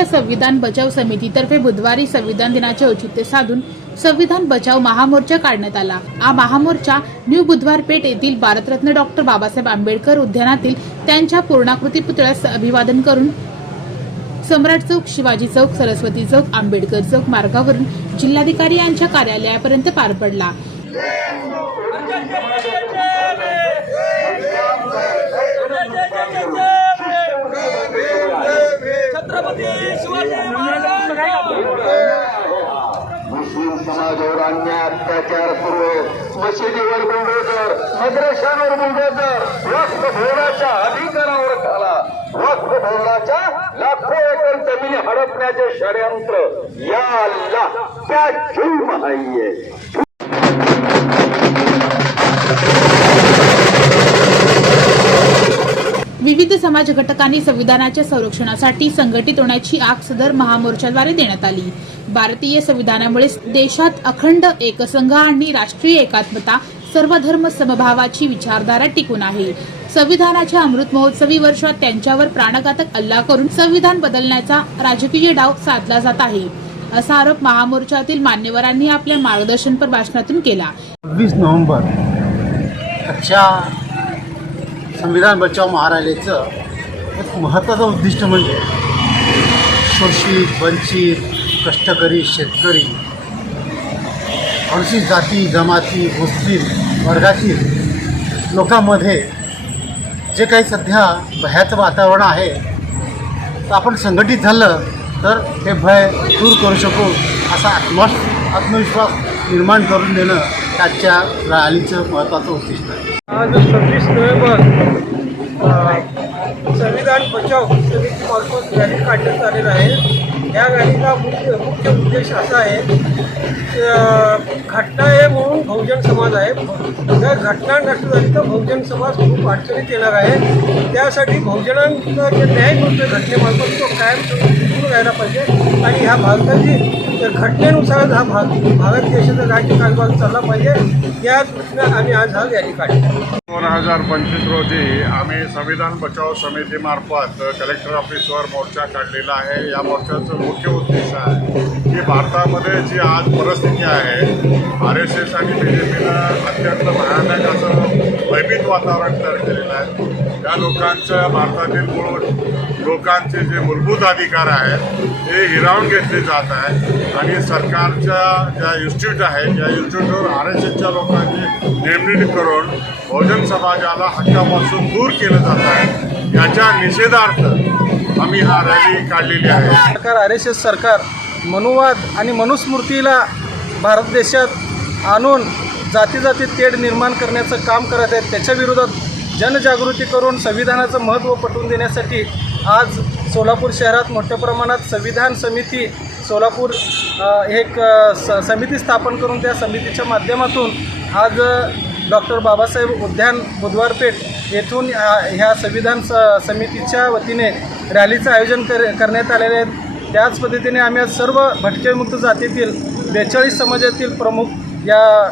संघटनेच्या संविधान बचाव समितीतर्फे बुधवारी संविधान दिनाचे औचित्य साधून संविधान बचाव महामोर्चा काढण्यात आला। हा महामोर्चा न्यू बुधवार पेठ येथील भारतरत्न डॉक्टर बाबासाहेब आंबेडकर उद्यानातील त्यांच्या पूर्णाकृती पुतळ्यास अभिवादन करून सम्राट चौक, शिवाजी चौक, सरस्वती चौक, आंबेडकर चौक मार्गावरून जिल्हाधिकारी यांच्या कार्यालयापर्यंत पार पडला। मुस्लिम समाजावर अन्याय अत्याचार सुरू आहे। मशिदीवर बुलडोजर, मद्रशांवर बुलडोजर, वक्फ बोर्डाच्या अधिकारावर झाला। वक्फ बोर्डाच्या लाखो एकर जमिनी हडपण्याचे षडयंत्र या अल्लाह क्या जुल्म है ये। विविध समाज घटकांनी संविधानाच्या संरक्षणासाठी संघटित होण्याची आख सदर महामोर्चाद्वारे देण्यात आली। भारतीय संविधानामुळे देशात अखंड एकसंघ आणि राष्ट्रीय एकात्मता, सर्वधर्म समभावाची विचारधारा टिकून आहे। संविधानाच्या अमृत महोत्सवी वर्षात त्यांच्यावर प्राणघातक हल्ला करून संविधान बदलण्याचा राजकीय डाव साधला जात आहे, असा आरोप महामोर्चातील मान्यवरांनी आपल्या मार्गदर्शनपर भाषणातून केला। 20 नोव्हेंबर संविधान बचाव महारॅलीचं एक महत्त्वाचं उद्दिष्ट म्हणजे शोषित, वंचित, कष्टकरी, शेतकरी, अनुसूचित जाती, जमाती, मुस्लिम वर्गातील लोकांमध्ये जे काही सध्या भयाचं वातावरण आहे, तर आपण संघटित झालं तर हे भय दूर करू शकू असा आत्मविश्वास निर्माण करून देणं त्याच्या रॅलीचं महत्त्वाचं उद्दिष्ट आहे। आज 26 नोव्हेंबर संविधान बचाव समितीमार्फत रॅली काढण्यात आलेला आहे। या रॅलीचा मुख्य उद्देश असा आहे की घटना आहे म्हणून बहुजन समाज आहे, जर घटना नष्ट झाली तर बहुजन समाज खूप अडचणीत येणार आहे। त्यासाठी बहुजनांचा जे न्याय मिळतो घटनेमार्फत तो कायम सुरू राहायला पाहिजे आणि ह्या भारताची घटनेनुसारच हा भारत देशाचा राज्यकारभार चालला पाहिजे। या दृष्टीने आम्ही आज हा रॅली काढली। 2025 रोजी आम्ही संविधान बचाव समितीमार्फत कलेक्टर ऑफिसवर मोर्चा काढलेला आहे। या मोर्चाचं मुख्य उद्देश आहे की भारतामध्ये जी आज परिस्थिती आहे, RSS आणि BJPनं अत्यंत भयानक असं भयभीत वातावरण तयार केलेलं आहे। या लोकांच्या भारतातील लोकांचे जे मूलभूत अधिकार आहेत ते हिरावून घेतले जात आहेत आणि सरकारच्या ज्या इन्स्टिट्यूट आहेत त्या इन्स्टिट्यूटवर RSSच्या लोकांची नेमणूक करून बहुजन समाजाला हक्कापासून दूर केलं जात आहे। याच्या निषेधार्थ आम्ही हा रॅली काढलेली आहे। सरकार RSS सरकार मनुवाद आणि मनुस्मृतीला भारत देशात आणून जाती तेढ निर्माण करण्याचं काम करत आहेत। त्याच्या विरोधात जनजागृती करून संविधानाचं महत्त्व पटवून देण्यासाठी आज सोलापूर शहरात मोठ्या प्रमाणात संविधान समिती सोलापूर एक समिती स्थापन करून त्या समितीच्या माध्यमातून आज डॉक्टर बाबासाहेब उद्यान बुधवार पेठ येथून ह्या संविधान समितीच्या वतीने रॅलीचं आयोजन करण्यात आलेले आहे। त्याच पद्धतीने आम्ही आज सर्व भटकेमुक्त जातीतील 42 समाजातील प्रमुख या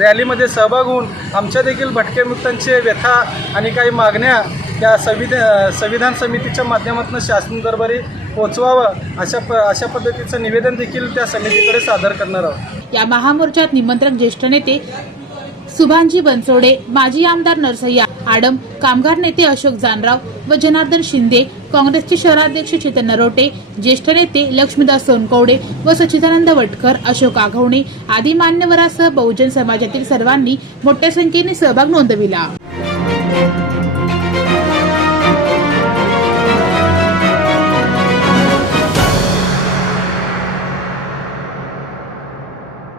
रॅलीमध्ये सहभाग होऊन आमच्या देखील भटकेमुक्तांचे व्यथा आणि काही मागण्या या संविधान समितीच्या माध्यमातून शासन दरबारी पोहोचवावं अशा पद्धतीचं निवेदन देखील त्या समितीकडे सादर करणार आहोत। या महामोर्चात निमंत्रक ज्येष्ठ नेते सुभानजी बनसोडे, माजी आमदार नरसय्या आडम, कामगार नेते अशोक जानराव व जनार्दन शिंदे, काँग्रेसचे शहराध्यक्ष चेतन नरोटे, ज्येष्ठ नेते लक्ष्मीदास सोनकवडे व सच्चिदानंद वटकर, अशोक आघवणे आदी मान्यवरांसह बहुजन समाजातील सर्वांनी मोठ्या संख्येने सहभाग नोंदविला।